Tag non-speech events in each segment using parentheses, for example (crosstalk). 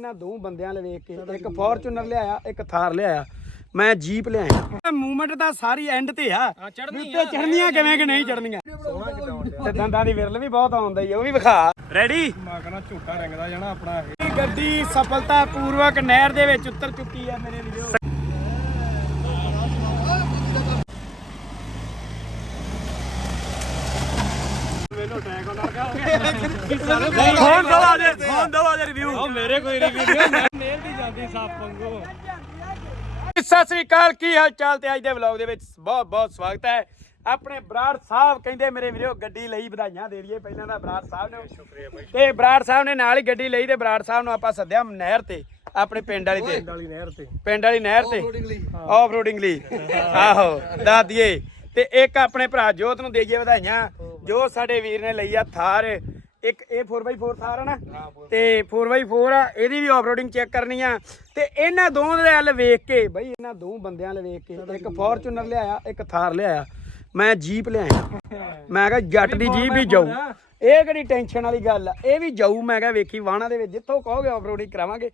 ਇਹਨਾਂ ਦੋ ਬੰਦਿਆਂ ਲੈ ਵੇਖ ਕੇ ਇੱਕ ਫੋਰਚੂਨਰ ਲਿਆਇਆ ਇੱਕ ਥਾਰ ਲਿਆਇਆ ਮੈਂ ਜੀਪ ਲਿਆਇਆ। ਮੂਵਮੈਂਟ ਤਾਂ ਸਾਰੀ ਐਂਡ ਤੇ ਆ। ਉੱਤੇ ਚੜਨੀਆਂ ਕਿਵੇਂ ਕਿ ਨਹੀਂ ਚੜਨੀਆਂ ਤੇ ਦੰਦਾਂ ਦੀ ਵਿਰਲ ਵੀ ਬਹੁਤ ਆਉਂਦਾ ਆ, ਉਹ ਵੀ ਵਿਖਾ। ਰੈਡੀ ਮੈਂ ਕਹਿੰਦਾ ਝੂਟਾ ਰੰਗਦਾ ਜਾਣਾ ਆਪਣਾ ਇਹ। ਗੱਡੀ ਸਫਲਤਾ ਪੂਰਵਕ ਨਹਿਰ ਦੇ ਵਿੱਚ ਉਤਰ ਚੁੱਕੀ ਹੈ ਮੇਰੇ ਵੀਰੋ। ਫੋਨ ਦਵਾ ਦੇ ਫੋਨ ਦਵਾ ਦੇ ਰਿਵਿਊ ਉਹ ਮੇਰੇ ਕੋਈ ਰਿਵਿਊ ਨਹੀਂ ਨੇਲ ਦੀ ਜਾਂਦੀ ਸੱਪ ਵਾਂਗੂ। ਸਤਿ ਸ੍ਰੀ ਅਕਾਲ ਕੀ ਹਾਲ ਚਾਲ ਤੇ ਅੱਜ ਦੇ ਵਲੌਗ ਦੇ ਵਿੱਚ ਬਹੁਤ ਬਹੁਤ ਸਵਾਗਤ ਹੈ। ਆਪਣੇ ਬਰਾੜ ਸਾਹਿਬ ਕਹਿੰਦੇ ਮੇਰੇ ਵੀਰੋ ਗੱਡੀ ਲਈ ਵਧਾਈਆਂ ਦੇ ਦਈਏ। ਪਹਿਲਾਂ ਤਾਂ ਬਰਾੜ ਸਾਹਿਬ ਨੇ ਸ਼ੁਕਰੀਆ ਬਾਈ ਤੇ ਬਰਾੜ ਸਾਹਿਬ ਨੇ ਨਾਲ ਹੀ ਗੱਡੀ ਲਈ ਤੇ ਬਰਾੜ ਸਾਹਿਬ ਨੂੰ ਆਪਾਂ ਸੱਦਿਆ ਨਹਿਰ ਤੇ ਆਪਣੇ ਪਿੰਡ ਵਾਲੀ ਤੇ। ਵਾਲੀ ਨਹਿਰ ਤੇ। ਪਿੰਡ ਵਾਲੀ ਨਹਿਰ ਤੇ। ਆਫ ਰੋਡਿੰਗ ਲਈ। ਆਹੋ ਦੱਸ ਦਈਏ। ਤੇ ਇੱਕ ਆਪਣੇ ਭਰਾ ਜੋਤ ਨੂੰ ਦੇਈਏ ਵਧਾਈਆਂ। ਜੋ ਸਾਡੇ ਵੀਰ ਨੇ ਲਈ ਆ ਥਾਰ। ਇੱਕ ਇਹ 4x4 ਥਾਰ ਆ ਨਾ? ਤੇ 4x4 ਆ ਇਹਦੀ ਵੀ ਆਫ ਰੋਡਿੰਗ ਚੈੱਕ ਕਰਨੀ ਆ। ਤੇ ਇਹਨਾਂ ਦੋਵਾਂ ਦੇ ਵੱਲ ਵੇਖ ਕੇ ਬਈ ਇਹਨਾਂ ਦੋ ਬੰਦਿਆਂ ਵੱਲ ਵੇਖ ਕੇ ਇੱਕ ਫੋਰਚੂਨਰ ਲਿਆਇਆ ਇੱਕ ਥਾਰ ਲਿਆਇਆ। ਮੈਂ ਜੀਪ ਲਿਆਇਆ। ਮੈਂ ਕਿਹਾ ਜੱਟ ਦੀ ਜੀਪ ਹੀ ਜਾਊ। ਇਹ ਕਿਹੜੀ ਟੈਨਸ਼ਨ ਵਾਲੀ ਗੱਲ ਆ? ਇਹ ਵੀ ਜਾਊ ਮੈਂ ਕਿਹਾ ਵੇਖੀ ਵਾਹਣਾ ਦੇ ਵਿੱਚ ਜਿੱਥੋਂ ਕਹੋਗੇ ਆਫ ਰੋਡਿੰਗ ਕਰਾਵਾਂਗੇ।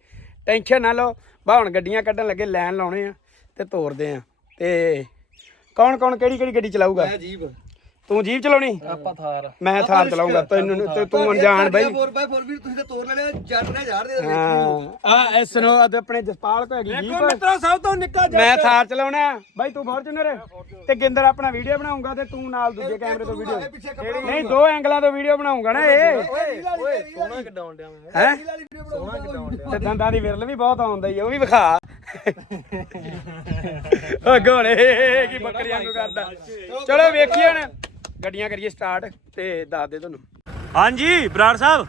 ਟੈਨਸ਼ਨ ਨਾ ਲਓ। ਬਾ ਹੁਣ ਗੱਡੀਆਂ ਕੱਢਣ ਲੱਗੇ ਲੈਣ ਲਾਉਣੇ ਆ ਤੇ ਤੋਰਦੇ ਆ। ਤੇ ਕੌਣ ਕੌਣ ਕਿਹੜੀ ਕਿਹੜੀ ਗੱਡੀ ਚਲਾਊਗਾ? ਜੀਬ ਤੂੰ ਜੀਪ ਚਲਾਉਣੀ? ਆਪਾਂ ਥਾਰ। ਮੈਂ ਥਾਰ ਚਲਾਉਂਗਾ ਤੈਨੂੰ ਤੇ ਤੂੰ ਅਣਜਾਣ ਬਈ। 4x4 ਵੀ ਤੁਸੀਂ ਤਾਂ ਤੋੜ ਲੈਣੇ ਜੱਟ ਨੇ ਝਾੜ ਦੇ ਹਾਂ। ਆ ਇਸ ਨੂੰ ਅੱਜ ਆਪਣੇ ਜਸਪਾਲ ਕੋ ਹੈਗੀ ਜੀਪ। ਮਿੱਤਰੋ ਸਭ ਤੋਂ ਨਿੱਕਾ ਮੈਂ ਥਾਰ ਚਲਾਉਣਾ। ਬਾਈ ਤੂੰ ਫੋਰਚੂਨਰ। ਤੇ ਗਿੰਦਰ ਆਪਣਾ ਵੀਡੀਓ ਬਣਾਉਂਗਾ ਤੇ ਤੂੰ ਨਾਲ ਦੂਜੇ ਕੈਮਰੇ ਤੋਂ ਵੀਡੀਓ। ਨਹੀਂ ਦੋ ਐਂਗਲਾਂ ਤੋਂ ਵੀਡੀਓ ਬਣਾਉਂਗਾ ਨਾ ਇਹ। ਓਏ ਸੋਹਣਾ ਕਿਡਾਉਣ ਡਿਆ ਮੈਂ ਹੈ? ਸੋਹਣਾ ਕਿਡਾਉਣ ਡਿਆ ਤੇ ਦੰਦਾਂ ਦੀ ਵਿਰਲ ਵੀ ਬਹੁਤ ਆਉਂਦਾ ਆ, ਉਹ ਵੀ ਵਿਖਾ। ਓ ਗੋਲੇ ਕੀ ਬੱਕਰੀਆਂ ਨੂੰ ਕਰਦਾ। ਚਲੋ ਵੇਖੀਏ ਹੁਣ। ਗੱਡੀਆਂ ਕਰੀਏ ਸਟਾਰਟ ਤੇ ਦੱਸ ਦੇ ਤੁਹਾਨੂੰ ਹਾਂਜੀ ਬਰਾੜ ਸਾਹਿਬ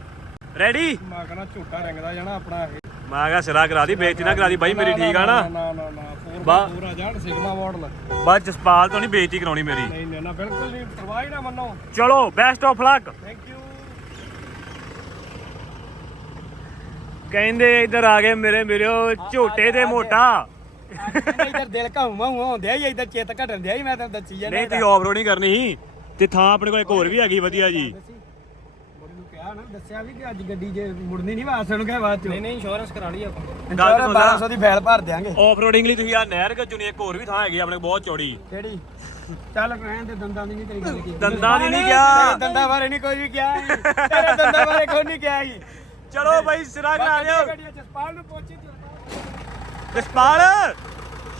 ਰੈਡੀ ਮੈਂ ਕਹਿੰਦਾ ਝੂਟਾ ਰੰਗਦਾ ਜਾਣਾ ਆਪਣਾ ਇਹ ਮੈਂ ਕਿਹਾ ਸਿਰਾ ਕਰਾ ਦੀ ਬੇਇੱਜ਼ਤੀ ਨਾ ਕਰਾ ਦੀ ਬਾਈ ਮੇਰੀ ਠੀਕ ਆ ਨਾ ਨਾ ਨਾ ਨਾ 4 ਬਾ- ਪੂਰਾ ਜਾਣ ਸਿਗਮਾ ਮਾਡਲ ਬਸ ਜਸਪਾਲ ਤੋਂ ਨਹੀਂ ਬੇਇੱਜ਼ਤੀ ਕਰਾਉਣੀ ਮੇਰੀ ਨਹੀਂ ਨਹੀਂ ਨਾ ਬਿਲਕੁਲ ਨਹੀਂ ਪਰਵਾਹ ਹੀ ਨਾ ਮੰਨੋ ਚਲੋ best of luck thank you ਕਹਿੰਦੇ ਇੱਧਰ ਆ ਗਏ ਮੇਰੇ ਮੇਰਿਓ ਝੋਟੇ ਤੇ ਮੋਟਾ ਇਧਰ ਦਿਲ ਘਾਉਮਾ ਹੁੰਦਿਆ ਹੀ ਇਧਰ ਚਿੱਤ ਘਟਣ ਦਿਆ ਹੀ ਮੈਂ ਤੈਨੂੰ ਦੱਸੀ ਜਾਂਦਾ ਨਹੀਂ ਤੁਸੀਂ ਆਫ ਰੋਡਿੰਗ ਕਰਨੀ ਸੀ ਤੇ ਥਾਂ ਆਪਣੇ ਕੋਲ ਇੱਕ ਹੋਰ ਵੀ ਹੈਗੀ ਵਧੀਆ ਜੀ। ਮੁੰਡੇ ਨੂੰ ਕਿਹਾ ਨਾ ਦੱਸਿਆ ਵੀ ਕਿ ਅੱਜ ਗੱਡੀ ਜੇ ਮੁੜਨੀ ਨਹੀਂ ਵਾਸ ਨੂੰ ਕਿਹਾ ਬਾਅਦ ਚ। ਨਹੀਂ ਨਹੀਂ ਇੰਸ਼ੋਰੈਂਸ ਕਰਾਣੀ ਆਪਾਂ। ਗੱਲ ਸੁਣ ਲਾ। 1200 ਦੀ ਫੈਲ ਭਰ ਦਿਆਂਗੇ। ਆਫ ਰੋਡਿੰਗ ਲਈ ਤੁਸੀਂ ਆ ਨਹਿਰ ਕੇ ਚੁਣੀ ਇੱਕ ਹੋਰ ਵੀ ਥਾਂ ਹੈਗੀ ਆਪਣੇ ਕੋਲ ਬਹੁਤ ਚੌੜੀ। ਕਿਹੜੀ? ਚੱਲ ਰਹਿਣ ਦੇ ਦੰਦਾਂ ਦੀ ਨਹੀਂ ਤੇਰੀ ਗੱਲ ਕੀ। ਦੰਦਾਂ ਦੀ ਨਹੀਂ ਕਿਹਾ। ਤੇਰੇ ਦੰਦਾਂ ਬਾਰੇ ਨਹੀਂ ਕੋਈ ਵੀ ਕਿਹਾ ਜੀ। ਤੇਰੇ ਦੰਦਾਂ ਬਾਰੇ ਕੋਈ ਨਹੀਂ ਕਿਹਾ ਜੀ। ਚਲੋ ਬਾਈ ਸਿਰਾ ਕਰਾ ਦਿਓ। ਗੱਡੀਆਂ ਜਸਪਾਲ ਨੂੰ ਪੁੱਛੀ ਜਸਪਾਲ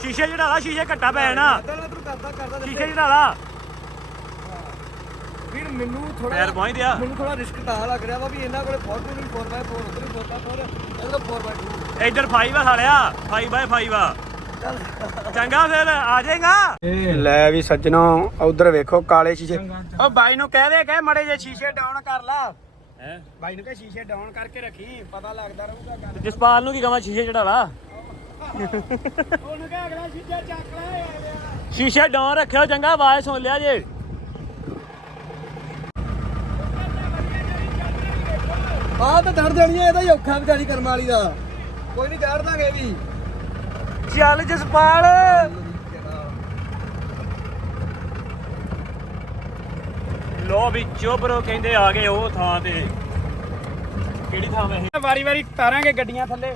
ਸ਼ੀਸ਼ੇ ਲਾ ਸ਼ੀਸ਼ੇ ਘੱਟਾ ਪੈ ਜਾਣਾ। ਤੂੰ ਕਰਦਾ ਕਰਦਾ ਸ਼ੀਸ਼ੇ ਚੜਾ ਫਿਰ ਮੈਨੂੰ ਥੋੜਾ ਪੈਰ ਪਹੁੰਚ ਗਿਆ ਮੈਨੂੰ ਥੋੜਾ ਰਿਸਕ ਤਾਂ ਲੱਗ ਰਿਹਾ ਵਾ ਵੀ ਇਹਨਾਂ ਕੋਲੇ 4 ਨਹੀਂ 4x4 ਉਧਰ ਹੀ 4x4 ਇਹਦਾ 4x2 ਇੱਧਰ 5 ਆ ਸਾਲਿਆ 5 ਬਾਈ 5 ਆ। ਚੰਗਾ ਫਿਰ ਆ ਜਾਏਗਾ। ਲੈ ਵੀ ਸੱਜਣੋ ਉਧਰ ਵੇਖੋ ਕਾਲੇ ਸ਼ੀਸ਼ੇ। ਉਹ ਬਾਈ ਨੂੰ ਕਹਿ ਦੇ ਕਹਿ ਮੜੇ ਜੇ ਸ਼ੀਸ਼ੇ ਡਾਊਨ ਕਰ ਲਾ। ਹੈ? ਬਾਈ ਨੂੰ ਕਹਿ ਸ਼ੀਸ਼ੇ ਡਾਊਨ ਕਰਕੇ ਰੱਖੀ ਪਤਾ ਲੱਗਦਾ ਰਹੂਗਾ ਗੱਲ। ਜਸਪਾਲ ਨੂੰ ਕੀ ਕਹਾਂ ਸ਼ੀਸ਼ੇ ਚੜਾ ਲਾ। ਉਹਨੂੰ ਕਹਿ ਅਗਲਾ ਸ਼ੀਸ਼ਾ ਚੱਕ ਲੈ ਸ਼ੀਸ਼ੇ ਡਾਊਨ ਰੱਖਿਓ ਚੰਗਾ ਆਵਾਜ਼ ਸੁਣ ਲਿਆ ਜੇ। ਆਹ ਤਾਂ ਡਰ ਦੇਣੀ ਹੈ ਇਹਦਾ ਹੀ ਔਖਾ ਵਿਚਾਰੀ ਕਰਮ ਵਾਲੀ ਦਾ। ਕੋਈ ਨਹੀਂ ਚਾੜ ਦਾਂਗੇ ਵੀ। ਚੱਲ ਜਸਪਾਲ। ਲੋ ਵੀ ਚੋਬਰੋ ਕਹਿੰਦੇ ਆ ਗਏ ਉਹ ਥਾਂ ਤੇ। ਕਿਹੜੀ ਥਾਂ ਵੇ ਵਾਰੀ ਵਾਰੀ ਤਾਰਾਂਗੇ ਗੱਡੀਆਂ ਥੱਲੇ।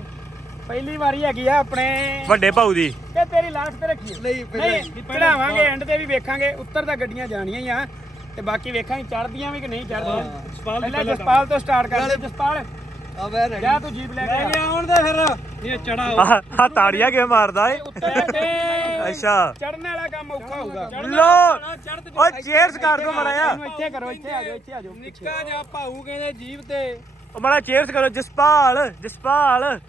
ਪਹਿਲੀ ਵਾਰੀ ਹੈਗੀ ਆ ਆਪਣੇ ਵੱਡੇ ਭਾਊ ਦੀ। ਤੇ ਤੇਰੀ ਲਾਸਟ ਤੇ ਰੱਖੀਏ ਨਹੀਂ ਪਹਿਲਾਂ ਨਹੀਂ ਚੜਾਵਾਂਗੇ ਐਂਡ ਤੇ ਵੀ ਵੇਖਾਂਗੇ। ਉੱਤਰ ਤਾਂ ਗੱਡੀਆਂ ਜਾਣੀਆਂ ਹੀ ਆ। ਤੇ ਬਾਕੀ ਵੇਖਾਂਗੇ ਚੜਦੀਆਂ ਵੀ ਕਿ ਨਹੀਂ ਚੜਦੀਆਂ ਪਹਿਲਾਂ ਜਸਪਾਲ ਤੋਂ ਸਟਾਰਟ ਕਰ ਜਸਪਾਲ ਆ ਰੈਡੀ ਜਾ ਤੂੰ ਜੀਪ ਲੈ ਕੇ ਆ। ਆਉਣ ਦੇ ਫਿਰ। ਇਹ ਚੜਾ ਆ ਤਾੜੀਆਂ ਕਿਵੇਂ ਮਾਰਦਾ ਏ? ਅੱਛਾ। ਚੜਨ ਵਾਲਾ ਕੰਮ ਔਖਾ ਹੋਊਗਾ। ਲੋ ਓ ਚੇਅਰਸ ਕਰ ਦੋ ਮੜਾ ਇਹਨੂੰ ਇੱਥੇ ਕਰੋ ਇੱਥੇ ਆ ਜਾਓ ਇੱਥੇ ਆ ਜਾਓ। ਨਿੱਕਾ ਜਿਹਾ ਭਾਊ ਕਹਿੰਦੇ ਜੀਵ ਤੇ। ਮੜਾ ਚੇਅਰਸ ਕਰੋ ਜਸਪਾਲ ਜਸਪਾਲ।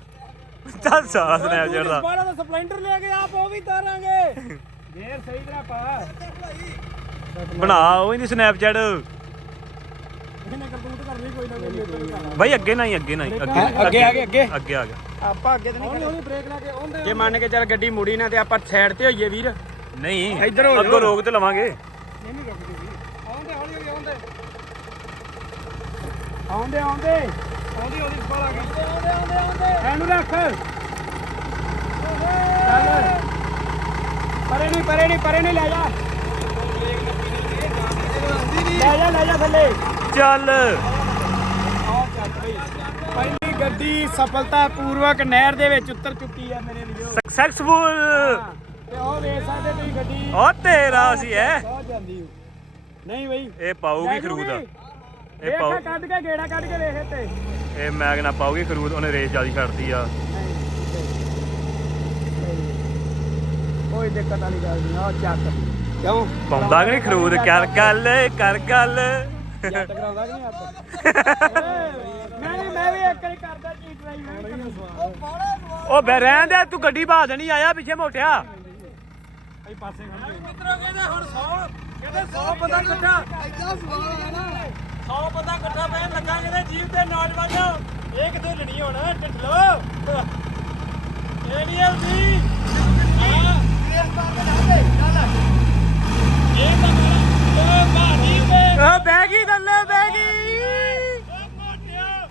ਚੱਲ ਸਾਲਾ ਸਨੈਪ ਚੜਦਾ ਬਾਲਾ ਦਾ। ਸਪਲੈਂਡਰ ਲੈ ਕੇ ਆਪ ਉਹ ਵੀ ਤਾਰਾਂਗੇ। (laughs) ਗੇਰ ਸਹੀ ਤਰ੍ਹਾਂ ਪਾ। ਬਣਾ ਉਹ ਨਹੀਂ ਸਨੈਪਚੈਟ ਇਹਨੇ ਕਰਤੂਤ ਕਰਨੀ ਕੋਈ ਨਾ ਕੋਈ ਬਾਈ ਅੱਗੇ ਨਹੀਂ ਅੱਗੇ ਨਹੀਂ ਹੈਂ? ਅੱਗੇ, ਅੱਗੇ, ਅੱਗੇ। ਅੱਗੇ ਆ ਗਿਆ ਆਪਾਂ ਅੱਗੇ ਤੇ ਨਹੀਂ ਹੌਲੀ ਬ੍ਰੇਕ ਲਾ ਕੇ ਆਉਂਦੇ ਜੇ ਮੰਨ ਕੇ ਚੱਲ ਗੱਡੀ ਮੁੜੀ ਨਾ ਤੇ ਆਪਾਂ ਸਾਈਡ ਤੇ ਹੋਈਏ ਵੀਰ। ਨਹੀਂ ਇੱਧਰ ਹੋ ਜਾਓ। ਅੱਗੋਂ ਰੋਕ ਤੇ ਲਵਾਂਗੇ। ਨਹੀਂ ਨਹੀਂ ਰੁਕਦੀ ਵੀਰ। ਆਉਂਦੇ ਹੌਲੀ ਹੌਲੀ ਆਉਂਦੇ। ਆਉਂਦੇ ਆਉਂਦੇ। ਆਉਂਦੀ ਆਉਂਦੀ ਸਪਾਲ ਆ ਗਈ ਆਉਂਦੇ ਆਉਂਦੇ ਆਉਂਦੇ ਇਹਨੂੰ ਰੱਖ। ਚੱਲ ਪਰੇ ਨਹੀਂ ਪਰੇ ਨਹੀਂ ਪਰੇ ਨਹੀਂ ਲੈ ਜਾ। ਲੈ ਜਾ ਲੈ ਜਾ ਥੱਲੇ। ਚੱਲ। ਪਹਿਲੀ ਗੱਡੀ ਸਫਲਤਾ ਪੂਰਵਕ ਨਹਿਰ ਦੇ ਵਿੱਚ ਉਤਰ ਚੁੱਕੀ ਹੈ ਮੇਰੇ ਵੀਰੋ। ਸਕਸੈਸਫੁਲ ਤੇ ਉਹ ਵੇਖ ਸਕਦੇ ਤੁਸੀਂ ਗੱਡੀ। ਓ ਤੇਰਾ ਸੀ ਐ। ਨਹੀਂ ਬਈ। ਇਹ ਪਾਉਗੀ ਖਰੂਦ। ਇਹ ਪਾਉ ਕੱਢ ਕੇ ਗੇੜਾ ਕੱਢ ਕੇ ਵੇਖ ਤੇ ਇਹ ਮੈਗਨਾ ਪਾਉਗੀ ਖਰੂਦ ਉਹਨੇ ਰੇਸ ਜਿਆਦੀ ਛੱਡਦੀ ਆ। ਕੋਈ ਦਿੱਕਤ ਵਾਲੀ ਗੱਲ ਨਹੀਂ ਆ ਚੱਕ। ਕਿਉਂ ਪਾਉਂਦਾ ਕਿ ਨਹੀਂ ਖਰੂਦ? ਕਰ ਗੱਲ ਕਰ ਗੱਲ ਜੱਟ ਕਰਾਉਂਦਾ ਕਿ ਨਹੀਂ ਆਪਾਂ ਮੈਂ ਵੀ ਮੈਂ ਵੀ ਇੱਕ ਵਾਰੀ ਕਰਦਾ ਚੀਟ ਟਰਾਈ ਮੈਂ ਵੀ ਕਰਦਾ। ਉਹ ਬੈ ਰਹਿਣ ਦੇ ਤੂੰ ਗੱਡੀ ਭਾ ਦੇਣੀ ਆਇਆ ਪਿੱਛੇ ਮੋਟਿਆ। ਮਿੱਤਰੋ ਕਹਿੰਦੇ ਹੁਣ 100 ਕਹਿੰਦੇ 100 ਬੰਦਾ ਇਕੱਠਾ। ਐਡਾ ਸਵਾਲ ਆਇਆ ਨਾ। 100 ਬੰਦਾ ਇਕੱਠਾ ਪੈਣ ਲੱਗਾ ਕਹਿੰਦੇ ਜੀਵ ਦੇ ਨੌਜਵਾਨੋ ਇਹ ਕਿੱਥੇ ਲੜੀ ਹੁਣ ਢਿੱਲੋ ਇਹ ਤੇ ਨਾ ਦੇ ਚੱਲ। ਇਹ ਤਾਂ ਮੇਰਾ ਓ ਬਾਣੀ ਤੇ ਓ ਬਹਿ ਗਈ ਥੱਲੇ ਬਹਿ ਗਈ ਓ ਮੋਟਿਆ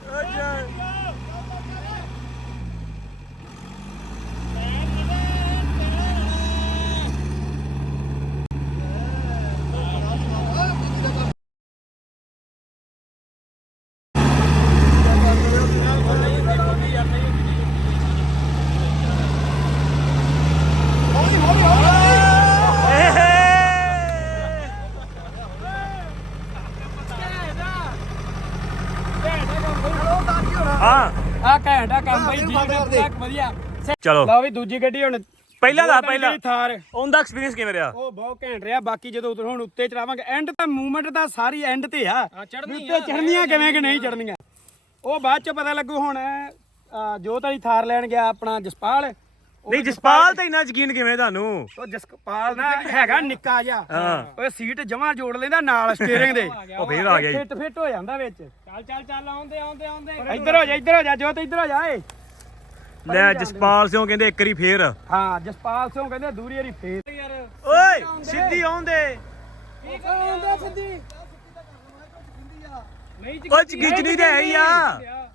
ਹਾਂ। ਆ ਘੈਂਟਾ ਕੰਮ ਬਈ ਹਾਂ, ਜੀ ਮੈਨੂੰ ਦੇ ਤੱਕ ਵਧੀਆ। ਚਲੋ। ਲਓ ਵੀ ਦੂਜੀ ਗੱਡੀ ਹੁਣ। ਪਹਿਲਾਂ ਦਾ ਦੋ ਤਾਂ ਪਹਿਲਾਂ ਜਿਹੜੀ ਥਾਰ। ਉਹਦਾ ਐਕਸਪੀਰੀਅੰਸ ਕਿਵੇਂ ਰਿਹਾ? ਉਹ ਬਹੁਤ ਘੈਂਟ ਰਿਹਾ ਬਾਕੀ ਜਦੋਂ ਹੁਣ ਉੱਤੇ ਚੜਾਵਾਂਗੇ ਐਂਡ ਤਾਂ ਮੂਵਮੈਂਟ ਤਾਂ ਸਾਰੀ ਐਂਡ ਤੇ ਆ। ਉੱਤੇ ਚੜਨੀਆਂ ਕਿਵੇਂ ਕਿ ਨਹੀਂ ਚੜਨੀਆਂ ਉਹ ਬਾਅਦ ਚ ਪਤਾ ਲੱਗੂ ਹੁਣ ਜੋਤ ਵਾਲੀ ਥਾਰ ਲੈਣ ਗਿਆ ਆਪਣਾ ਜਸਪਾਲ। ਨਹੀਂ ਜਸਪਾਲ ਤੇ ਇੰਨਾ ਯਕੀਨ ਕਿਵੇਂ ਤੁਹਾਨੂੰ? ਉਹ ਜਸਪਾਲ ਨਾ ਹੈਗਾ ਨਿੱਕਾ ਜਿਹਾ। ਹਾਂ। ਉਹ ਸੀਟ ਜਮਾ ਜੋੜ ਲੈਂਦਾ ਨਾਲ ਸਟੀਅਰਿੰਗ ਦੇ। ਉਹ ਫੇਰ ਆ ਗਿਆ ਜੀ। ਫਿੱਟ ਫਿੱਟ ਹੋ ਜਾਂਦਾ ਵਿੱਚ। ਚੱਲ ਚੱਲ ਚੱਲ ਆਉਂਦੇ ਆਉਂਦੇ ਆਉਂਦੇ। ਇੱਧਰ ਹੋ ਜਾ ਇੱਧਰ ਹੋ ਜਾ ਜੋਤ ਇੱਧਰ ਹੋ ਜਾ ਏ ਲੈ ਜਸਪਾਲ ਸਿੰਘ ਕਹਿੰਦੇ ਇੱਕ ਵਾਰੀ ਫੇਰ। ਹਾਂ ਜਸਪਾਲ ਸਿੰਘ ਕਹਿੰਦੇ ਦੂਰੀ ਵਾਰੀ ਫੇਰ। ਯਾਰ ਓਏ ਸਿੱਧੀ ਆਉਂਦੇ। ਕੀ ਕਰਾਉਂਦੇ ਸਿੱਧੀ? ਨਹੀਂ ਉਹ ਚਗਿਚਨੀ ਤੇ ਹੈ ਹੀ ਆ।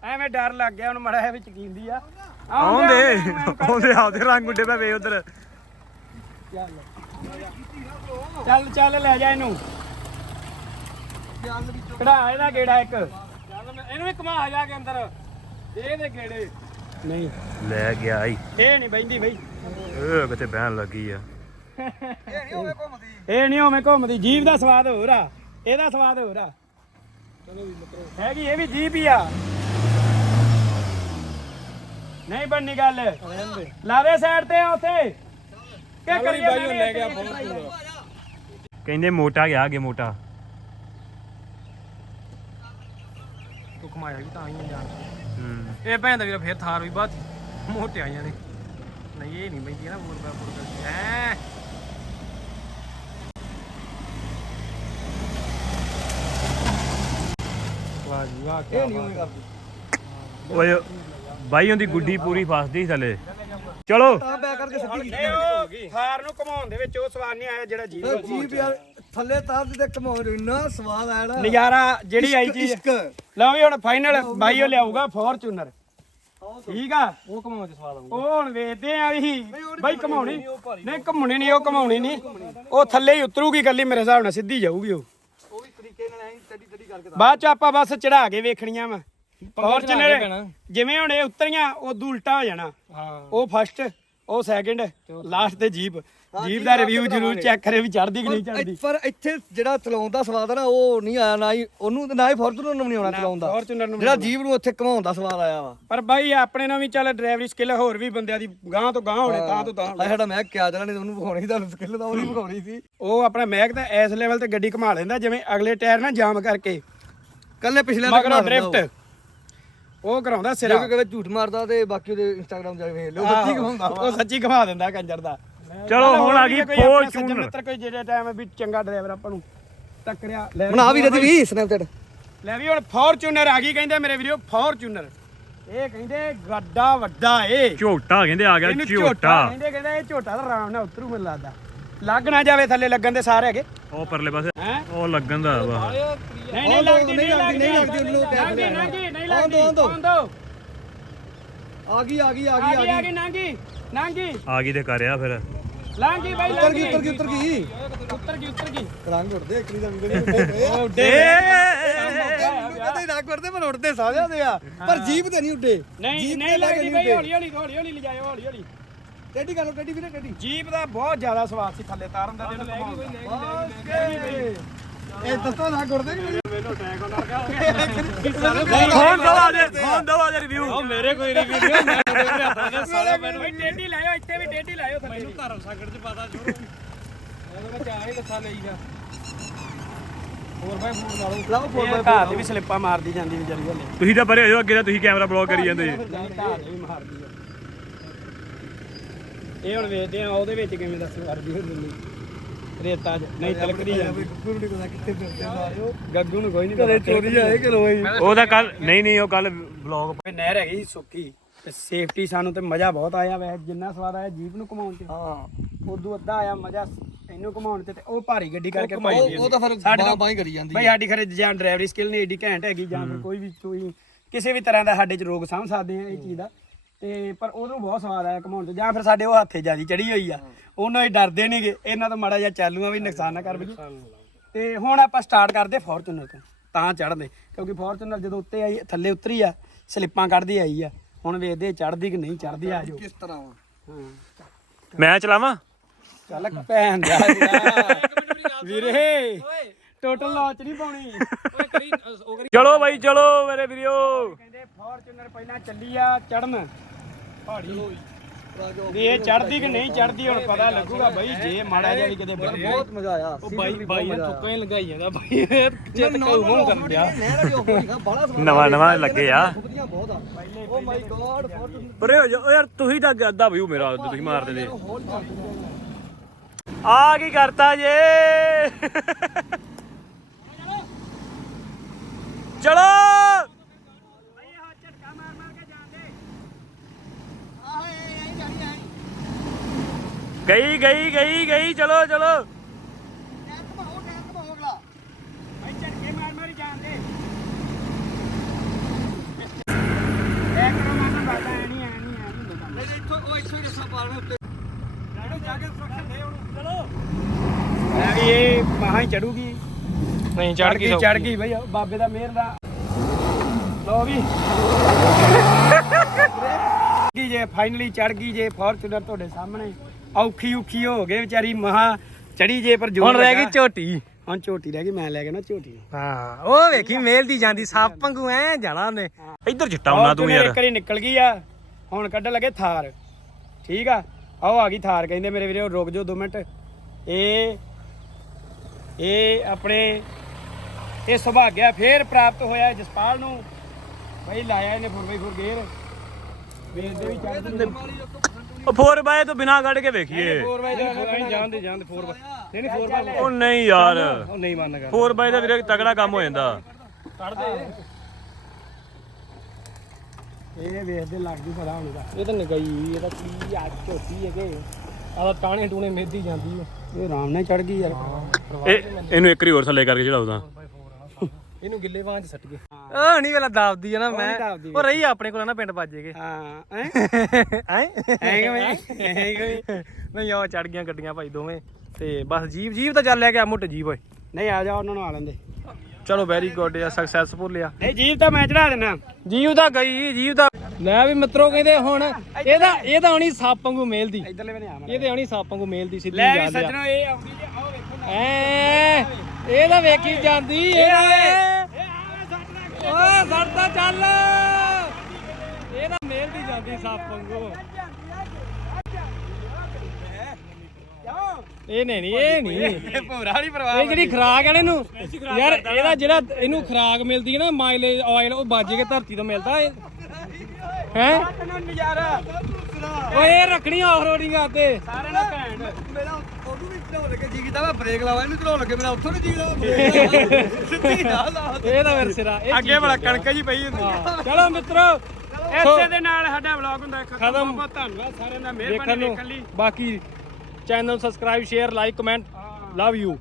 ਐਵੇਂ ਡਰ ਲੱਗ ਗਿਆ ਹੁਣ ਮੜਾ ਵਿੱਚ ਕੀਂਦੀ ਆ। ਆਉਂਦੇ। ਆਉਂਦੇ ਆਉਂਦੇ ਰੰਗ ਉੱਡੇ ਪਏ ਉਧਰ। ਚੱਲ ਚੱਲ ਲੈ ਜਾ ਇਹਨੂੰ। ਕਢਾ ਇਹਦਾ ਗੇੜਾ ਇੱਕ। ਚੱਲ ਮੈਂ ਇਹਨੂੰ ਵੀ ਘੁਮਾ ਜਾ ਕੇ ਅੰਦਰ। ਦੇ ਦੇ ਗੇੜੇ। ਨਹੀਂ। ਲੈ ਗਿਆ ਈ। ਇਹ ਨਹੀਂ ਬੈਂਦੀ ਬਈ। ਏ ਕਿਤੇ ਬਹਿਣ ਲੱਗੀ ਆ। ਇਹ ਨਹੀਂ ਹੋਵੇ ਘੁੰਮਦੀ। ਇਹ ਨਹੀਂ ਹੋਵੇਂ ਘੁੰਮਦੀ। ਜੀਭ ਦਾ ਸਵਾਦ ਹੋਰ ਆ। ਇਹਦਾ ਸਵਾਦ ਹੋਰ ਆ। ਹੈਗੀ ਇਹ ਵੀ ਜੀਭ ਹੀ ਆ। ਨਹੀਂ ਬਣਨੀ ਗੱਲ। ਲਾ ਦੇ। ਸਾਈਡ ਤੇ ਆ ਉੱਥੇ। ਕੀ ਕਰੀ ਬਾਈ ਲੈ ਗਿਆ ਕਹਿੰਦੇ ਮੋਟਾ ਗਿਆ ਅੱਗੇ ਮੋਟਾ। ਤੂੰ ਘੁਮਾਇਆ ਵੀ ਤਾਂ ਹੀ ਜਾਣ ਹੂੰ। ਇਹ ਭੈਣ ਦਾ ਵੀਰ ਫੇਰ ਥਾਰ ਵੀ ਬਾਤ ਮੋਟੇ ਆਈਆਂ ਨੇ। ਨਹੀਂ ਇਹ ਨਹੀਂ ਬੈਂਦੀ ਨਾ ਮੋਰ ਬਾਪੁਰ ਕਰ ਹੈ ਵਾਹ ਜੀ ਵਾਹ ਕੀ ਓਏ ਬਾਈ ਉਹਦੀ ਗੁੱਡੀ ਪੂਰੀ ਫਸਦੀ ਸੀ ਥੱਲੇ। ਚਲੋ। ਤਾਂ ਬੈ ਕਰਕੇ ਸਿੱਧੀ ਨਹੀਂ ਉਹ ਥਾਰ ਨੂੰ ਘਮਾਉਣ ਦੇ ਵਿੱਚ ਉਹ ਸਵਾਦ ਨਹੀਂ ਆਇਆ ਜਿਹੜਾ ਜੀਭ ਨੂੰ ਜੀਪ ਯਾਰ ਥੱਲੇ ਤਾਂ ਤੇ ਕਮਾਉਣ ਇੰਨਾ ਸਵਾਦ ਆਇਆ ਨਾ। ਨਜ਼ਾਰਾ ਜਿਹੜੀ ਆਈ ਚੀਜ਼ ਇਸ਼ਕ। ਲਓ ਵੀ ਹੁਣ ਫਾਈਨਲ ਬਾਈ ਉਹ ਲਿਆਊਗਾ ਫੋਰਚੂਨਰ ਠੀਕ ਆ? ਉਹ ਘਮਾਉਣ ਚ ਸਵਾਦ ਆਉਂਦਾ ਉਹ ਹੁਣ ਵੇਖਦੇ ਆ ਵੀ ਬਾਈ ਘਮਾਉਣੀ ਨਹੀਂ ਘਮਾਉਣੀ ਨਹੀਂ ਉਹ ਘਮਾਉਣੀ ਨਹੀਂ। ਉਹ ਥੱਲੇ ਹੀ ਉਤਰੂਗੀ ਗੱਲੀ ਮੇਰੇ ਹਿਸਾਬ ਨਾਲ ਸਿੱਧੀ ਜਾਊਗੀ ਉਹ। ਉਹ ਵੀ ਤਰੀਕੇ ਨਾਲ ਐਂ ਟੱਡੀ ਟੱਡੀ ਕਰਕੇ ਬਾਅਦ ਚ ਆਪਾਂ ਬਸ ਚੜਾ ਕੇ ਵੇਖਣੀਆਂ ਵਾ। ਫੋਰਚੂਨਰ। ਜਿਵੇਂ ਹੁਣ ਇਹ ਉਤਰੀਆਂ ਉਦੋਂ ਉਲਟਾ ਹੋ ਜਾਣਾ। ਹਾਂ। ਉਹ ਫਸਟ ਉਹ ਸੈਕਿੰਡ ਲਾਸਟ ਤੇ ਜੀਪ ਜੀਪ ਦਾ ਰਿਵਿਊ ਜ਼ਰੂਰ ਚੈੱਕ ਕਰੇ ਵੀ ਚੜਦੀ ਕਿ ਨਹੀਂ ਚੜਦੀ ਪਰ ਇੱਥੇ ਜਿਹੜਾ ਚਲਾਉਣ ਦਾ ਸਵਾਦ ਨਾ ਉਹ ਨਹੀਂ ਆਇਆ ਨਾ ਹੀ ਉਹਨੂੰ ਨਾ ਹੀ ਫੋਰਚੂਨਰ ਨੂੰ ਨਹੀਂ ਆਉਣਾ ਚਲਾਉਣ ਦਾ। ਨੂੰ ਜਿਹੜਾ ਜੀਪ ਨੂੰ ਉੱਥੇ ਘਮਾਉਣ ਦਾ ਸਵਾਦ ਆਇਆ ਵਾ। ਪਰ ਬਾਈ ਆਪਣੇ ਨਾਲ ਵੀ ਚੱਲ ਡਰਾਈਵਰੀ ਸਕਿੱਲ ਹੋਰ ਵੀ ਬੰਦਿਆਂ ਦੀ ਗਾਂ ਤੋਂ ਗਾਂ ਹੋਣੇ ਤਾਂ ਤੋਂ ਤਾਂ ਆ ਸਾਡਾ ਮੈਂ ਕਿਹਾ ਚਲਾ ਨਹੀਂ ਉਹਨੂੰ ਵਿਖਾਉਣੀ ਸੀ ਤੁਹਾਨੂੰ ਸਕਿੱਲ ਤਾਂ ਉਹ ਨਹੀਂ ਵਿਖਾਉਣੀ ਸੀ। ਉਹ ਆਪਣਾ ਮਹਿਕ ਤਾਂ ਇਸ ਲੈਵਲ ਤੇ ਗੱਡੀ ਘੁਮਾ ਲੈਂਦਾ ਜਿਵੇਂ ਅਗਲੇ ਟਾਇਰ ਨਾ ਜਾਮ ਕਰਕੇ। ਕੱਲੇ ਪਿਛਲੇ ਮਗਰੋਂ ਡ੍ਰਿਫਟ ਉਹ ਕਰਾਉਂਦਾ ਸਿਰਾ। ਜੇ ਕਦੇ ਝੂਠ ਮਾਰਦਾ ਤੇ ਬਾਕੀ ਉਹਦੇ ਇੰਸਟਾਗ੍ਰਾਮ ਜਾ ਕੇ ਵੇਖ ਲਿਓ ਸੱਚੀ ਘਮਾਉਂਦਾ ਉਹ ਸੱਚੀ ਘੁਮਾ ਦਿੰਦਾ ਕੰਜਰ ਦਾ। ਚਲੋ ਹੁਣ ਆ ਗਈ ਕੋਈ ਫੋਰਚੂਨਰ ਮਿੱਤਰ ਕੋਈ ਜਿਹੜੇ ਟਾਈਮ ਵੀ ਚੰਗਾ ਡਰਾਈਵਰ ਆਪਾਂ ਨੂੰ ਟੱਕਰਿਆ ਲੈ ਬਣਾ ਵੀ ਰਦੀ ਵੀ ਸਨੈਪਚੈਟ ਲੈ ਵੀ ਹੁਣ ਫੋਰਚੂਨਰ ਆ ਗਈ ਕਹਿੰਦੇ ਮੇਰੇ ਵੀਡੀਓ ਫੋਰਚੂਨਰ ਇਹ ਕਹਿੰਦੇ ਗੱਡਾ ਵੱਡਾ ਏ। ਝੋਟਾ ਕਹਿੰਦੇ ਆ ਗਿਆ ਝੋਟਾ। ਕਹਿੰਦੇ ਕਹਿੰਦੇ ਇਹ ਝੋਟਾ ਤਾਂ ਆਰਾਮ ਨਾਲ ਉਤਰੂ ਮੈਨੂੰ ਲੱਗਦਾ। ਲੱਗ ਨਾ ਜਾਵੇ ਥੱਲੇ ਲੱਗਣ ਦੇ ਸਾਰੇ ਹੈਗੇ। ਉਹ ਪਰਲੇ ਪਾਸੇ। ਹੈ? ਉਹ ਲੱਗਣ ਦਾ ਵਾ। ਨਹੀਂ ਨਹੀਂ ਲੱਗਦੀ ਨਹੀਂ ਲੱਗਦੀ ਨਹੀਂ ਲੱਗਦੀ ਉਹਨੂੰ ਕਹਿ ਨਹੀਂ ਲੱਗਦੀ ਆਉਣ ਦਿਓ। ਆਉਣ ਦਿਓ। ਆ ਗਈ ਆ ਗਈ ਆ ਆ ਗਈ ਗਈ ਆ ਗਈ ਨਾਂਗੀ ਨਾਂਗੀ। ਆ ਗਈ ਤੇ ਕਰਿਆ ਫਿਰ। ਲਾਂਗੀ ਬਾਈ ਉੱਤਰ ਲਾਂਗੀ। ਗਈ ਉੱਤਰ ਗਈ। ਉੱਤਰ ਗਈ ਉੱਤਰ ਗਈ। ਉੱਤਰ ਗਈ ਰੰਗ ਉੱਡਦੇ। ਇੱਕ ਨਹੀਂ ਦਾ ਨਹੀਂ ਏ ਤੇ ਰੱਖ ਵਰਦੇ ਪਰ ਉੱਡਦੇ ਸਾਰਿਆਂ ਦੇ ਆ। ਪਰ ਜੀਪ ਤੇ ਨਹੀਂ ਉੱਡੇ। ਨਹੀਂ ਜੀਪ ਨਹੀਂ ਤੇ ਕੇ ਲੱਗਦੀ ਨਹੀਂ ਬਈ ਹੌਲੀ ਹੌਲੀ ਹੌਲੀ ਹੌਲੀ ਲਿਜਾਇਓ ਹੌਲੀ ਹੌਲੀ। ਟੇਡੀ ਕਰੋ ਟੇਡੀ ਵੀਰੇ ਟੇਡੀ ਜੀਪ ਦਾ ਬਹੁਤ ਜ਼ਿਆਦਾ ਸਵਾਦ ਸੀ ਥੱਲੇ ਤਾਰਨ ਦਾ ਦਿਨ ਇਹ ਦੱਸੋ ਨਾ ਗੁਰਦੇ ਕਿ ਫੋਨ ਦਵਾ ਦੇ ਫੋਨ ਦਵਾ ਦੇ ਰਿਵਿਊ ਮੇਰੇ ਕੋਈ ਰਿਵਿਊ ਨਹੀਂ ਮੈਂ ਮੇਰੇ ਹੱਥਾਂ ਦੇ ਸਾਲੇ ਮੈਨੂੰ ਬਈ ਟੇਢੀ ਲਾਇਓ ਇੱਥੇ ਵੀ ਟੇਢੀ ਲਾਇਓ ਥੱਲੇ। ਮੈਨੂੰ ਧਰਮ ਸੰਕਟ ਚ ਪਤਾ ਸ਼ੁਰੂ ਮੈਂ ਤਾਂ ਚਾਹ ਹੀ ਲੱਥਾ ਲਈਦਾ ਹੋਰ ਭਾਈ ਫੋਨ ਲਾ ਲਓ ਲਾਓ ਇਹ ਘਾਹ ਤੇ ਵੀ ਸਲਿੱਪਾਂ ਮਾਰਦੀ ਜਾਂਦੀ ਵਿਚਾਰੀ ਹਲੇ। ਤੁਸੀਂ ਤਾਂ ਪਰੇ ਹੋ ਜਾਓ ਅੱਗੇ ਤਾਂ ਤੁਸੀਂ ਕੈਮਰਾ ਬਲੌਕ ਕਰੀ ਜਾਂਦੇ। ਜੀ ਨਹੀਂ ਘਾਹ ਤੇ ਵੀ ਮਾਰਦੀ ਆ। ਇਹ ਹੁਣ ਵੇਖਦੇ ਆ ਉਹਦੇ ਵਿੱਚ ਕਿਵੇਂ ਦੱਸੋ ਅਰਬੀ ਹੁੰਦੀ। ਰੇਤਾ 'ਚ। ਨਹੀਂ ਤਲਕਦੀ ਜਾਂਦੀ। ਗੁੱਗੂ ਨੂੰ ਕੋਈ ਨਹੀਂ ਘਰੇ ਚੋਰੀ ਆਏ ਕਰੋ ਬਈ। ਉਹ ਤਾਂ ਕੱਲ ਨਹੀਂ ਨਹੀਂ ਉਹ ਕੱਲ ਬਲੌਗ ਨਹਿਰ ਹੈਗੀ ਸੁੱਕੀ। ਤੇ ਸੇਫਟੀ ਸਾਨੂੰ ਤੇ ਮਜ਼ਾ ਬਹੁਤ ਆਇਆ ਵੈਸੇ ਜਿੰਨਾ ਸਵਾਦ ਆਇਆ ਜੀਪ ਨੂੰ ਘੁਮਾਉਣ 'ਚ। ਹਾਂ। ਉਦੋਂ ਅੱਧਾ ਆਇਆ ਮਜ਼ਾ ਇਹਨੂੰ ਘੁਮਾਉਣ ਤੇ ਉਹ ਭਾਰੀ ਗੱਡੀ ਕਰਕੇ ਭਾਈ ਉਹ ਉਹ ਤਾਂ ਫਿਰ ਸਾਡੇ ਬਾਹ ਤੋਂ- ਹੀ ਕਰੀ ਜਾਂਦੀ ਬਈ ਸਾਡੀ ਖਰੇ ਜਾਂ ਡਰਾਈਵਰੀ ਸਕਿੱਲ ਨਹੀਂ ਏਡੀ ਘੈਂਟ ਹੈਗੀ ਜਾਂ ਫਿਰ ਕੋਈ ਵੀ ਕੋਈ ਕਿਸੇ ਵੀ ਤਰ੍ਹਾਂ ਦਾ ਸਾਡੇ 'ਚ ਰੋਗ ਸਮਝ ਸਕਦੇ ਆ ਇਹ ਚੀਜ਼ ਦਾ। ਤੇ ਪਰ ਉਹਨੂੰ ਬਹੁਤ ਸਵਾਦ ਆਇਆ ਘਮਾਉਣ 'ਚ। ਜਾਂ ਫਿਰ ਸਾਡੇ ਉਹ ਹੱਥੇ ਜਿਆਦੀ ਚੜੀ ਹੋਈ ਆ। ਉਹਨਾਂ ਹੀ ਡਰਦੇ ਨਹੀਂਗੇ ਇਹਨਾਂ ਤੋਂ ਮਾੜਾ ਜਿਹਾ ਚਾਲੂਆਂ ਵੀ ਨੁਕਸਾਨ ਨਾ ਕਰ ਬਈ। ਤੇ ਹੁਣ ਆਪਾਂ ਸਟਾਰਟ ਕਰਦੇ ਫੋਰਚੂਨਰ ਤੋਂ। ਤਾਂ ਚੜਦੇ ਕਿਉਂਕਿ ਫੋਰਚੂਨਰ ਜਦੋਂ ਉੱਤੇ ਆਈ ਥੱਲੇ ਉਤਰੀ ਆ ਸਲਿੱਪਾਂ ਕੱਢਦੀ ਆਈ ਆ। ਹੁਣ ਵੇਖਦੇ ਚੜਦੀ ਕਿ ਨਹੀਂ ਚੜਦੀ ਆ ਜੋ। ਕਿਸ ਤਰ੍ਹਾਂ ਵਾ? ਹਾਂ ਮੈਂ ਚਲਾਵਾਂ? ਚੱਲ ਭੈਣ ਦਾ ਵੀਰੇ ਟੋਟਲ ਲਾਚ ਨਹੀਂ ਪਾਉਣੀ। ਚਲੋ ਬਾਈ ਚਲੋ ਮੇਰੇ ਵੀਰੋ। ਕਹਿੰਦੇ ਫੋਰਚੂਨਰ ਪਹਿਲਾਂ ਚੱਲੀ ਆ ਚੜਨ ਪਹਾੜੀ। ਵੀ ਇਹ ਚੜਦੀ ਕਿ ਨਹੀਂ ਚੜਦੀ ਹੁਣ ਪਤਾ ਲੱਗੂਗਾ ਬਈ ਜੇ ਮਾੜਾ ਜਿਹਾ ਵੀ ਕਿਤੇ ਬਣ ਗਿਆ। ਬਹੁਤ ਮਜ਼ਾ ਆਇਆ। ਉਹ ਬਾਈ ਬਾਈ ਨੇ ਤੁੱਕਾਂ ਹੀ ਲਗਾਈ ਜਾਂਦਾ ਬਾਈ ਚਿੱਤ ਕੋ ਮੂੰਹ ਕਰਨ ਦਿਆ ਨਹਿਰ ਜੋ ਹੋਈਗਾ ਬੜਾ ਸਵਾਦ ਨਵਾਂ ਨਵਾਂ ਲੱਗੇ ਆ। ਖੁਬਦੀਆਂ ਬਹੁਤ ਆ। ਓ ਮਾਈ ਪਰੇ ਹੋ ਜਾਓ। ਯਾਰ ਤੁਸੀਂ ਤਾਂ ਅੱਧਾ ਵਿਊ ਮੇਰਾ ਤੁਸੀਂ ਮਾਰ ਦਿੰਦੇ ਆ ਕੀ ਕਰਤਾ ਜੇ ਚਲੋ ਗਈ ਗਈ ਗਈ ਗਈ ਚਲੋ ਚਲੋ ਬਈ ਝਟਕੇ ਮਾਰ ਮਾਰੀ ਜਾਂਦੇ ਐ ਕਰੋ ਮਾਮਾ ਬਾਬਾ ਐ ਨਹੀਂ ਐ ਨਹੀਂ ਐ ਨਹੀਂ ਹੁੰਦਾ ਕੰਮ। ਇੱਥੋਂ ਉਹ ਇੱਥੋਂ ਹੀ ਰਸਾ ਪਾਲਣਾ ਉੱਤੇ। ਮੈਂ ਵੀ ਇਹ ਮਹਾ ਹੀ ਚੜੂਗੀ। ਨਹੀਂ ਚੜ ਗਈ ਚੜ ਗਈ। ਬਈ ਬਾਬੇ ਦਾ ਮਿਹਰ ਦਾ। ਲੋ ਵੀ। ਕੀ ਜੇ ਫਾਈਨਲੀ ਚੜ ਗਈ ਜੇ ਫੋਰਚੂਨਰ ਤੁਹਾਡੇ ਸਾਹਮਣੇ। ਔਖੀ ਔਖੀ ਹੋ ਗਏ ਵਿਚਾਰੀ ਮਹਾ ਚੜੀ ਜੇ ਪਰ ਜੋਰ ਹੁਣ ਰਹਿ ਗਈ ਲੱਗਾ। ਝੋਟੀ। ਹੁਣ ਝੋਟੀ ਰਹਿ ਗਈ ਮੈਂ ਲੈ ਕੇ ਨਾ ਝੋਟੀ। ਹਾਂ ਉਹ ਵੇਖੀ ਮੇਲ ਦੀ ਜਾਂਦੀ ਸੱਪ ਵਾਂਗੂ ਐ ਜਾਣਾ ਉਹਨੇ। ਇੱਧਰ ਚਿੱਟਾ ਆਉਣਾ ਤੂੰ ਯਾਰ। ਇੱਕ ਵਾਰੀ ਨਿਕਲ ਗਈ ਆ। ਹੁਣ ਕੱਢਣ ਲੱਗੇ ਥਾਰ। ਠੀਕ ਆ? ਆਓ ਆ ਗਈ ਥਾਰ ਕਹਿੰਦੇ ਮੇਰੇ ਵੀਰੇ ਰੁਕ ਜਾਓ 2 ਮਿੰਟ। ਇਹ ਇਹ ਆਪਣੇ ਇਹ ਸੁਭਾਗਿਆ ਫੇਰ ਪ੍ਰਾਪਤ ਹੋਇਆ ਜਸਪਾਲ ਨੂੰ। ਬਈ ਲਾਇਆ ਇਹਨੇ 4x4 ਗੇਅਰ ਵੇਚਦੇ ਵੀ ਚੱਲਦੇ ਉਹ 4 ਬਾਏ ਤੋਂ ਬਿਨਾ ਕੱਢ ਕੇ ਵੇਖੀਏ। 4x4 ਜਾਂਦੇ ਜਾਂਦੇ 4 ਨਹੀਂ ਨਹੀਂ 4 ਬਾਈ ਉਹ ਨਹੀਂ ਯਾਰ। ਉਹ ਨਹੀਂ ਮੰਨਗਾ 4 ਬਾਏ ਦਾ ਵੀਰੇ ਤਗੜਾ ਕੰਮ ਹੋ ਜਾਂਦਾ। ਇਹ ਵੇਖਦੇ ਲੱਗ ਜੂ ਪਤਾ ਹੁਣ ਦਾ ਇਹ ਤਾਂ ਨਗਾਈ ਇਹ ਤਾਂ ਕੀ ਆ ਝੋਟੀ ਹੈਗੇ। ਆ ਟਾਣੇ ਟੂਣੇ ਮੇਦੀ ਜਾਂਦੀ ਇਹ ਆਰਾਮ ਨਾਲ ਚੜ ਗਈ ਯਾਰ। ਇਹ ਇਹਨੂੰ ਇੱਕ ਵਾਰੀ ਹੋਰ ਥੱਲੇ ਕਰਕੇ ਚੜਾਉਦਾ ਇਹਨੂੰ ਗਿੱਲੇ ਵਾਂ ਚ ਸੱਟ ਗਏ। ਉਹ ਨਹੀਂ ਵੇਲਾ ਦਾਬਦੀ ਆ ਨਾ ਉਹ ਨੀ ਮੈਂ। ਦਾਬਦੀ ਉਹ ਰਹੀ ਆਪਣੇ ਕੋਲ ਨਾ ਪਿੰਡ ਵੱਜੇਗੇ ਹਾਂ ਐ ਐ ਐ ਕਿਵੇਂ? ਐ ਕਿਵੇਂ? ਨਹੀਂ ਆ ਚੜ ਗਈਆਂ ਗੱਡੀਆਂ ਭਾਈ ਦੋਵੇਂ। ਤੇ ਬਸ ਜੀਵ ਜੀਵ ਤਾਂ ਚੱਲ ਲੈ ਕੇ ਆ ਮੋਟੇ ਜੀਵ ਓਏ। ਨਹੀਂ ਆ ਜਾ ਉਹਨਾਂ ਨੂੰ ਆ ਲੈਂਦੇ। ਚਲੋ ਵੈਰੀ ਗੁੱਡ ਆ ਸਕਸੈਸਫੁਲ ਆ। ਨਹੀਂ ਜੀਵ ਤਾਂ ਮੈਂ ਚੜਾ ਦੇਣਾ ਜੀਵ ਤਾਂ ਗਈ ਜੀਵ ਤਾਂ ਲੈ ਵੀ ਮਿੱਤਰੋ ਕਹਿੰਦੇ ਹੁਣ ਇਹਦਾ ਇਹ ਤਾਂ ਆਉਣੀ ਸੱਪ ਵਾਂਗੂ ਮੇਲ ਦੀ। ਇਧਰਲੇ ਵੇ ਆ ਇਹ ਤੇ ਆਉਣੀ ਸੱਪ ਵਾਂਗੂ ਮੇਲ ਦੀ ਸਿੱਧੀ ਲੈ ਵੀ ਗੱਲ ਆ। ਸੱਜਣੋ ਇਹ ਆਉਂਦੀ ਜੇ ਆਓ ਵੇਖੋ ਨਾ। ਐ ਇਹ ਤਾਂ ਵੇਖੀ ਜਾਂਦੀ ਇਹ ਤਾਂ ਵੇ ਇਹ ਆਵੇ ਸੱਟ ਲੱਗ ਓਏ ਸੜਦਾ ਚੱਲ। ਇਹ ਤਾਂ ਮੇਲ ਦੀ ਜਾਂਦੀ ਸੱਪ ਵਾਂਗੂ। ਇਹ ਨਹੀਂ ਨਹੀਂ ਇਹ ਨਹੀਂ। ਇਹ ਭੂਰਾ ਨਹੀਂ ਪਰਵਾਹ ਇਹ ਜਿਹੜੀ ਖਰਾਕ ਹੈ ਨਾ ਇਹਨੂੰ ਯਾਰ ਇਹਦਾ ਜਿਹੜਾ ਇਹਨੂੰ ਖਰਾਕ ਮਿਲਦੀ ਹੈ ਨਾ ਮਾਈਲੇਜ ਆਇਲ ਉਹ ਵੱਜ ਕੇ ਧਰਤੀ ਤੋਂ ਮਿਲਦਾ ਹੈ? ਨਜ਼ਾਰਾ ਓਏ ਇਹ ਰੱਖਣੀ ਆਫ ਰੋਡਿੰਗ ਆਤੇ ਸਾਰਿਆਂ ਨੂੰ ਘੈਂਟ ਮੇਰਾ ਉਹਨੂੰ ਵੀ ਚਲਾਉਣ ਲੱਗੇ ਜੀ ਕੀਤਾ ਮੈਂ ਬ੍ਰੇਕ ਲਾਵਾ ਇਹਨੂੰ ਚਲਾਉਣ ਲੱਗੇ ਮੇਰਾ ਉੱਥੋਂ ਨਹੀਂ ਜੀ ਲਾਵਾ ਬ੍ਰੇਕ ਸਿੱਧੀ (laughs) ਨਾਲ ਲਾ ਇਹ ਤਾਂ ਫਿਰ ਸਿਰਾ ਅੱਗੇ ਬੜਾ ਕਣਕ ਜੀ ਪਈ ਹੁੰਦੀ। ਚਲੋ ਮਿੱਤਰੋ ਇਸੇ ਦੇ ਨਾਲ ਸਾਡਾ ਵਲੌਗ ਹੁੰਦਾ ਖਤਮ ਖਤਮ। ਬਹੁਤ ਬਹੁਤ ਧੰਨਵਾਦ ਸਾਰਿਆਂ ਦਾ ਮਿਹਰਬਾਨੀ ਦੇਖਣ ਲਈ ਬਾਕੀ channel subscribe share like comment love you